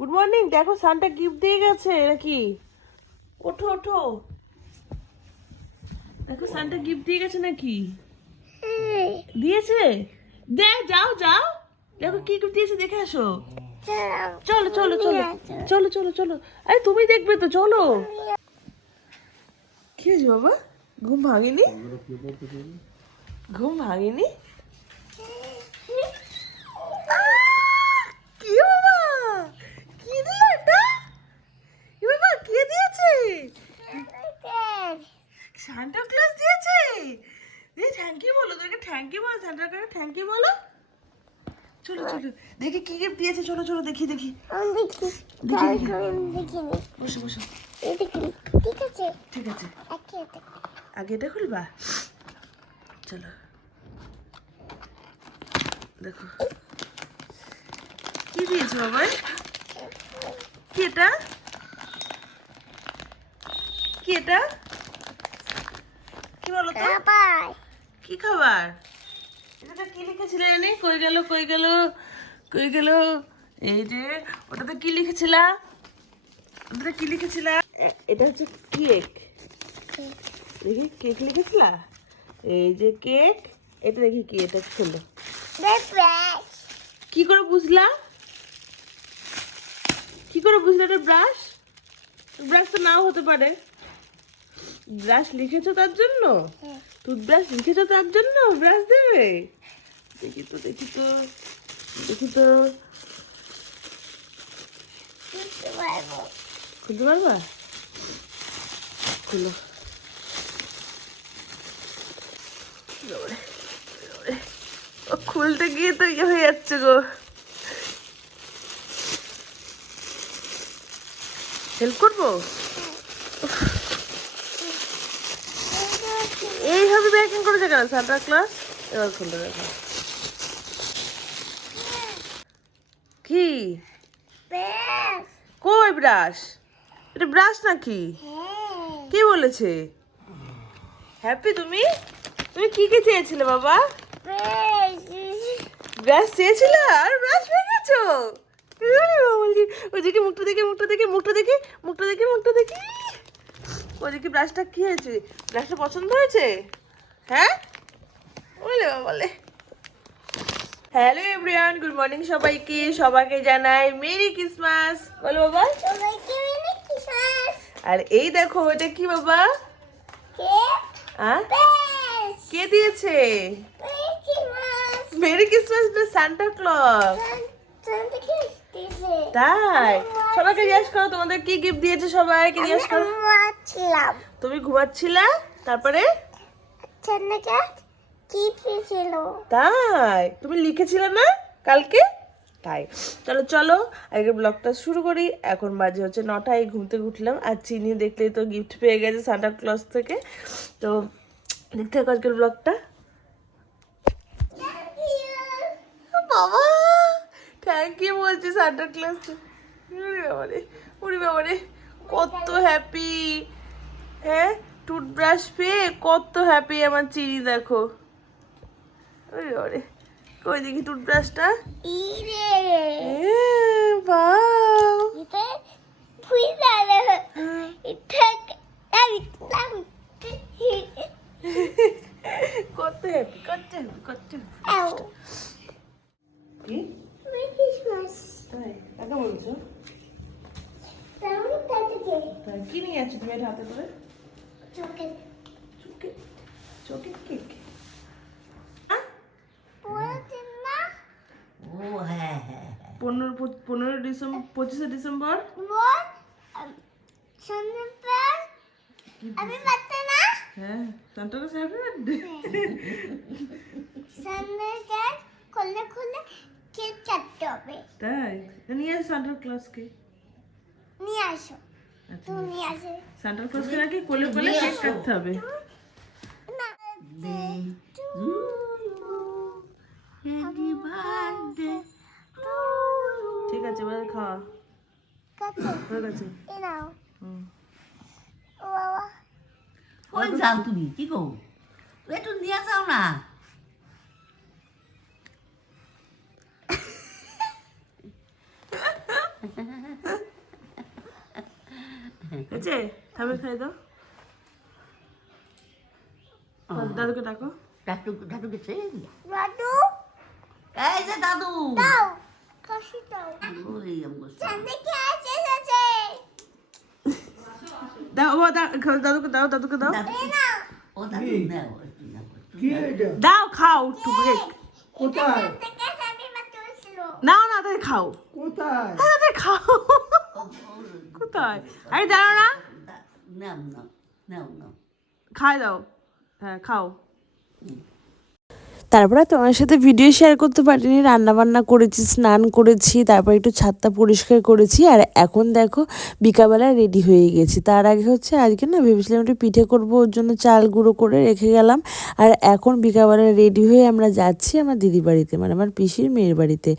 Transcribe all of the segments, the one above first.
Good morning. দেখো সানটা gift দিয়ে গেছে নাকি? ওঠো ওঠো, দেখো সানটা গিফট দিয়ে গেছে নাকি? দিয়েছে? দেখ, যাও যাও, দেখো কি গিফট দিয়েছে, দেখে আসো। চলো চলো চলো চলো চলো চলো, আরে তুমি দেখবে তো, চলো। কি হয়েছে বাবা? ঘুম ভাঙেনি? ঘুম ভাঙেনি? কি বাবা, কি দিল এটা? এ বাবা, কে দিয়েছে? সান্টা ক্লজ দিয়েছে? থ্যাংক ইউ বলো, তোকে থ্যাংক ইউ বলো, সান্টা ক্লজ থ্যাংক ইউ বলো। চলো চলো, দেখি কি গিফট দিয়েছে, চলো চলো দেখি দেখি দেখি। বসো বসো, ঠিক আছে ঠিক আছে। আগে এটা খুলবা, চলো। দেখো কি দিয়েছে বাবা, কি এটা, কি এটা, কি বলো তো, কি খাবার? এটা কি লিখেছিলে জানি? কই গেল কই গেল কই গেল? এই যে ওটাতে কি লিখেছিলা, ওটাতে কি লিখেছিলা? এটা হচ্ছে কেক। দেখি কেক লিখেছিলা, এই যে কেক। এটা দেখি কি, এটা খোলো। কি করে বুঝলা, কি করে বুঝলে এটা ব্রাশ? ব্রাশ তো নাও হতে পারে। ব্রাশ লিখেছো তার জন্য, টুথব্রাশ লিখেছো তার জন্য ব্রাশ দেবে? দেখি তো দেখি তো দেখি তো, খুলতে পারবা? খুলো। ও খুলতে গিয়ে তো ইয়ে হয়ে যাচ্ছে গো। হেল্প করবো? এইভাবে ব্যাকিং করেছে কেন সান্টা ক্লজ? এবার খুলতে দেখো কি, কই ব্রাশ? এটা ব্রাশ নাকি? কে বলেছে হ্যাপি? তুমি তুমি কি কি চেয়েছিলে বাবা? ব্রাশ চেয়েছিলে আর ব্রাশ ভেঙেছো? ওইদিকে মুখটা দেখে, মুখটা দেখে, মুখটা দেখে, মুখটা দেখে, মুখটা দেখে। ওইদিকে ব্রাশটা কি হয়েছে? ব্রাশটা পছন্দ হয়েছে? হ্যাঁ বলে বাবা বলে। হ্যালো এভরিওয়ান, গুড মর্নিং সবাইকে। সবাইকে জানাই মেরি ক্রিসমাস। বলো বাবা। আর এই দেখো এটা কি বাবা? কে দিয়েছে? মেরি ক্রিসমাস না সান্টা ক্লজ? তাই? সবাইকে জিজ্ঞেস করো তোমাদের কি গিফট দিয়েছে, সবাইকে জিজ্ঞেস করো। তুমি ঘুমাচ্ছিলা, তারপরে? তাই? তুমি লিখেছিলে না কালকে? তাই। চলো চলো আগে ব্লগটা শুরু করি। এখন বাজে হচ্ছে 9টায়, ঘুম থেকে উঠলাম। আর চিনি দেখলেই তো গিফট পেয়ে গেছে সান্টা ক্লজ থেকে। তো দেখতে থাকো আজকের ব্লগটা। বাবা থ্যাংক ইউ বলছি সান্টা ক্লজ। উড়ি বাবারে, উড়ি বাবারে, কত হ্যাপি। হ্যাঁ, টুথব্রাশ পেয়ে কত হ্যাপি আমার চিনি, দেখো। ওরে ওরে, কই দেখি টুথব্রাশটা। কত হ্যাপি, কত হ্যাপি, কত হ্যাপি। কি তাই? কাকে বলছো? তাই কি নিয়ে যাচ্ছ তুমি এটা হাতে করে? Socket, socket cake. ও হ্যাঁ হ্যাঁ 15 25 ডিসেম্বর। হ্যাঁ, সান্টা ক্লজ হ্যাপি বার্থডে। তাই? নিয়ে আসো সান্টা ক্লজকে। সান্টা ক্লজকে নাকি কোলে কোলে কেক কাটতে হবে। ঠিক আছে, এবার খাওয়া হয়ে গেছে। কই যাও তুমি? কি গো, একটু নিয়ে যাও না। হয়েছে? থামে খাই দাও। দাদুকে ডাকো। দাদুকে চেয়ে দাদু, এই যে দাদু, ওই দাও ও দাদুকে দাও, দাদুকে দাও। ও দাদু নাও, দাও খাও একটু ব্রেক। কোথায় নাও না তাই খাও। কোথায় হ্যাঁ তাই খাও। কোথায়? আরে দাঁড়াও না, নাও নাও নাও নাও। খাই দাও। হ্যাঁ খাও। তারপরে তোমার সাথে ভিডিও শেয়ার করতে পারিনি, রান্না বান্না করেছি, স্নান করেছি, তারপর একটু ছাদটা পরিষ্কার করেছি। আর এখন দেখো বিকালবেলা রেডি হয়ে গেছি। তার আগে হচ্ছে আজকে না ভেবেছিলাম একটু পিঠে করবো, ওর জন্য চাল গুঁড়ো করে রেখে গেলাম। আর এখন বিকালবেলা রেডি হয়ে আমরা যাচ্ছি আমার দিদির বাড়িতে, মানে আমার পিসির মেয়ের বাড়িতে।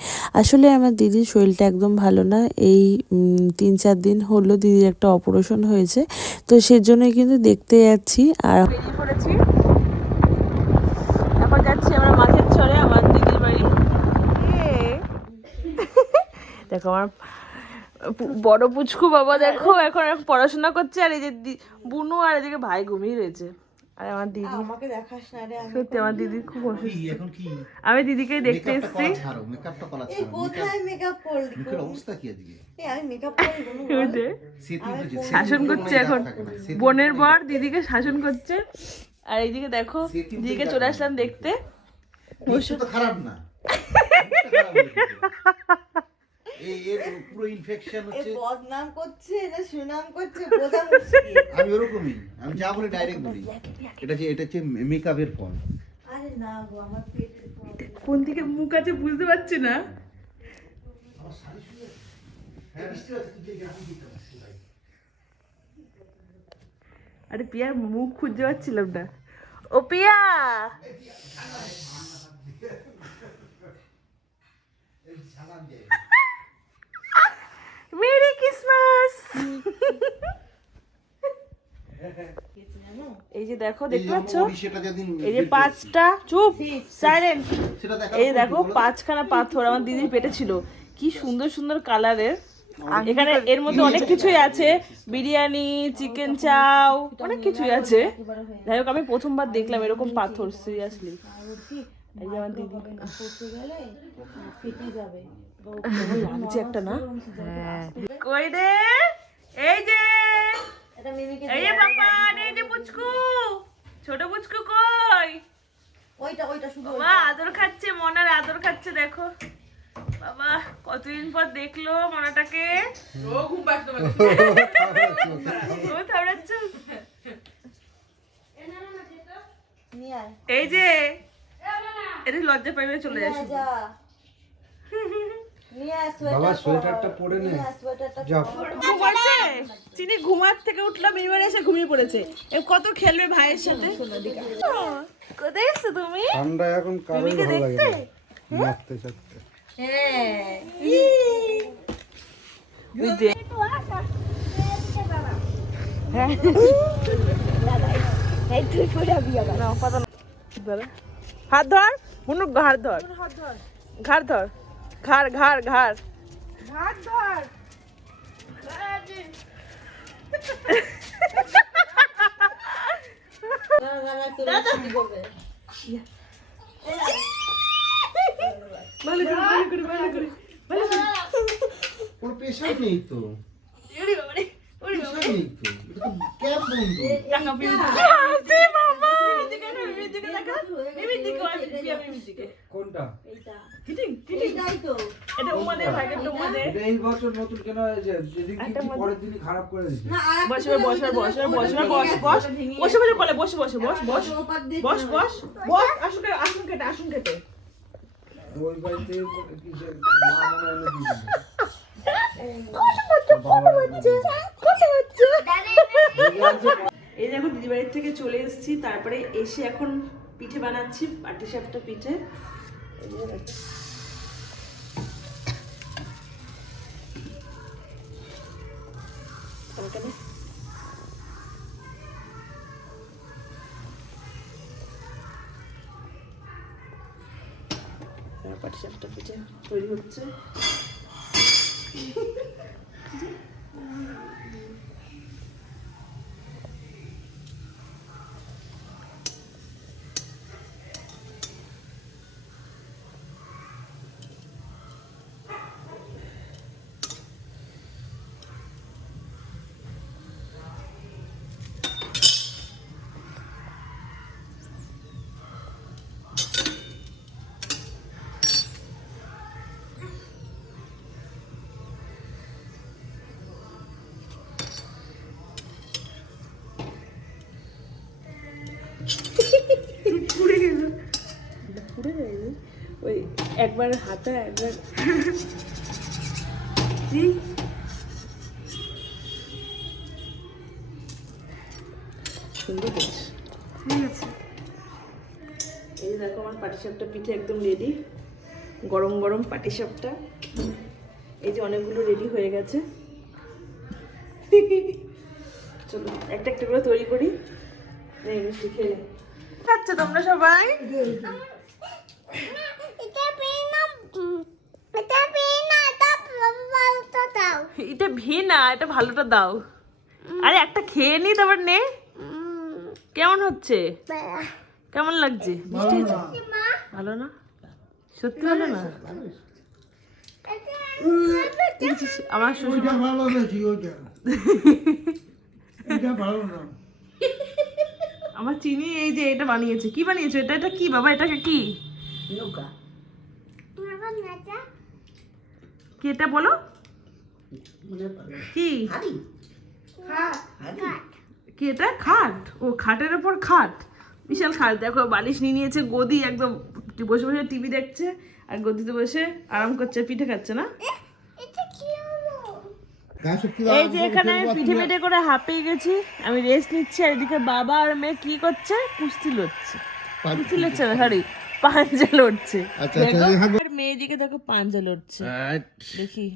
আসলে আমার দিদির শরীরটা একদম ভালো না, এই 3-4 দিন হলো দিদির একটা অপারেশন হয়েছে, তো সেজন্যই কিন্তু দেখতে যাচ্ছি। আর বেরিয়ে পড়েছি, এখন যাচ্ছি আমরা মাঠের চরে আমার দিদির বাড়ি। দেখো আমার বড় পুচকু বাবা, দেখো এখন পড়াশোনা করছে, আর এই যে বুনু আর এদিকে ভাই ঘুমিয়ে রয়েছে। আর আমার দিদি, আমাকে দেখাস না রে, সত্যি আমার দিদি খুব অসুস্থ। এখন কি আমি দিদিকে দেখতে এসেছি। মেকআপটা করা ছাড়ো, কোথায় মেকআপ করলি? মুখের অবস্থা কি আজকে? আমি মেকআপ করি শাসন করছে এখন, বোনের বর দিদিকে শাসন করছে। আর এইদিকে দেখো দিদিকে চলে আসলাম দেখতে। বসে তো খারাপ না, এই এর পুরো ইনফেকশন হচ্ছে, বদনাম করছে না সুনাম করছে বোঝা মুশকিল। আমি ওরকমই, আমি যা বলি ডাইরেক্ট বলি। এটা হচ্ছে মেকআপের ফল। আরে না গো, আমার পেটের প্রবলেম। কোন দিকে মুখ আছে বুঝতে পারছি না। আরে পিয়ার মুখ খুঁজতে পারছিলাম না। ও পিয়া, মেরি ক্রিসমাস। এই যে দেখো, দেখতে পাচ্ছ এই যে 5টা, চুপ সাইলেন্ট, এই দেখো 5খানা পাথর আমার দিদির পেটে ছিল। কি সুন্দর সুন্দর কালারের। এখানে এর মধ্যে অনেক কিছুই আছে, বিরিয়ানি, চিকেন চাও, অনেক কিছুই আছে। যাই হোক আমি প্রথমবার দেখলাম এরকম পাথর, সিরিয়াসলি। এই যে আমার দিদি লাগছে একটা না। কই রে, এই যে এই যে বাবা, এই যে পুচকু, ছোট পুচকু কই? ওইটা শুধু বাবা আদর খাচ্ছে, মনার আদর খাচ্ছে। দেখো বাবা কতদিন পর দেখলো মনাটাকে। ও ঘুম পাচ্ছে তোমাকে, ও থামড়াচ্ছে। নিয়ে আয়, এই যে এটা লজ্জা পাইবে চলে যাচ্ছে। যা নিয়ে আয় বাবা সোয়েটার, সোয়েটারটা পরে নে, সোয়েটারটা যা। ঘুমাচ্ছে, চিনি ঘুমার থেকে উঠলাম, এবার এসে ঘুমিয়ে পড়েছে। কত খেলবে ভাইয়ের সাথে। কোথায় এসছো তুমি? ঠান্ডা এখন কারোই ভালো লাগে না নাচতে চাচ্ছে। হাত ধর মুনু, ঘাড় ধর, ঘাড় ধর, ঘাড় ঘাড় ঘাড় ঘাড় ধর। ভালো করে ভালো করে ভালো করে ভালো করে। কোনো প্রেশার নেই তো, ওরে বাবা রে, ওরে বাবা রে। নেই তো, এটা তো ক্যাপ বন্ধ। টাকা পেয়ে দিতে বাবা, এদিকে না, এদিকে দেখা, এদিকে আর এদিকে। কোনটা? কিটিং কিটিং এইটাই তো। এটা উমাদের ভাইকে তো উমাদের। এটা এই বছর নতুন কেন হয়েছে, যেদিন কি পরের দিনই খারাপ করে দিয়েছে। না আর বস বস বস বস বস বস বস বসে বসে কোলে বসে বসে বস বস বস বস বস। আসুন আসুন কেটে, আসুন কেটে। ওই বাড়িতে কিসের মা মনে হয় না দিয়েছে। এই দেখো দিদি বাড়ির থেকে চলে এসেছি, তারপরে এসে এখন পিঠে বানাচ্ছি, পাটিসাপটা পিঠে। পাটিসাপটা পিঠে তৈরি হচ্ছে। একবার হাতা একবার সুন্দর বেশ ঠিক আছে। এই দেখো আমার পাটিসাপটা পিঠে একদম রেডি, গরম গরম পাটিসাপটা। এই যে অনেকগুলো রেডি হয়ে গেছে, চলো একটা একটা করে তৈরি করি। এই মিষ্টি খেয়ে খাচ্ছো তোমরা সবাই? এটা ভি না, এটা ভালোটা দাও। আরে একটা খেয়ে নি তারপর নে। কেমন হচ্ছে, কেমন লাগছে? মিষ্টি হয়েছে? ভালো না, সত্যি ভালো না। আমার শ্বশুর ওইটা ভালো হয়েছে, ওইটা এটা ভালো না। আমার চিনি এই যে এটা বানিয়েছে। কি বানিয়েছে এটা? এটা কি বাবা, এটাকে কি নৌকা কি এটা বলো মনে পড়ে কি? হাড়ি কি এটা? খাট? ও খাটের ওপর খাট, বিশাল খাট। দেখো বালিশ নিয়ে নিয়েছে, গদি একদম বসে বসে টিভি দেখছে আর গদিতে বসে আরাম করছে, পিঠে খাচ্ছে না? এই যে এখানে পিঠে পিঠে করে হাঁপিয়ে গেছি, আমি রেস্ট নিচ্ছি। আর এদিকে বাবা আর মেয়ে কি করছে? কুস্তি লড়ছে। কুস্তি লড়ছে না, সরি, পাঞ্জা লড়ছে। দেখো, আর মেয়ে দিকে দেখো পাঞ্জা লড়ছে। দেখি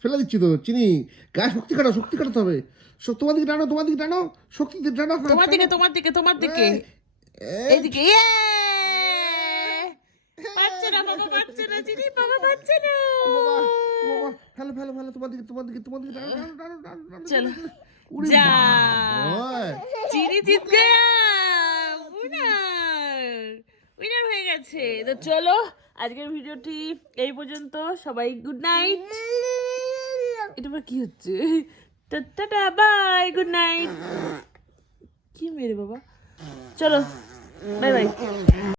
ফেলে দিচ্ছি তো চিনি, গায়ে শক্তি কাটাতে হবে। তোমার দিকে টানো, তোমার দিকে টানো, শক্তি দিয়ে টানো। তোমার দিকে, তোমার দিকে, তোমার দিকে, এইদিকে। পাচ্ছে না বাবা, পাচ্ছে না চিনি, বাবা পাচ্ছে না। ফেলো ফেলো ফেলো, তোমার দিকে তোমার দিকে তোমার দিকে টানো টানো টানো টানো টানো। চলো উড়ে যা, বাবা। চিনি জিত গয়া, উইনার উইনার হয়ে গেছে। তো চলো আজকের ভিডিওটি এই পর্যন্ত, সবাই গুড নাইট। এটা আবার কি হচ্ছে? Tata bye, good night. কি মেরে বাবা, চলো বাই বাই।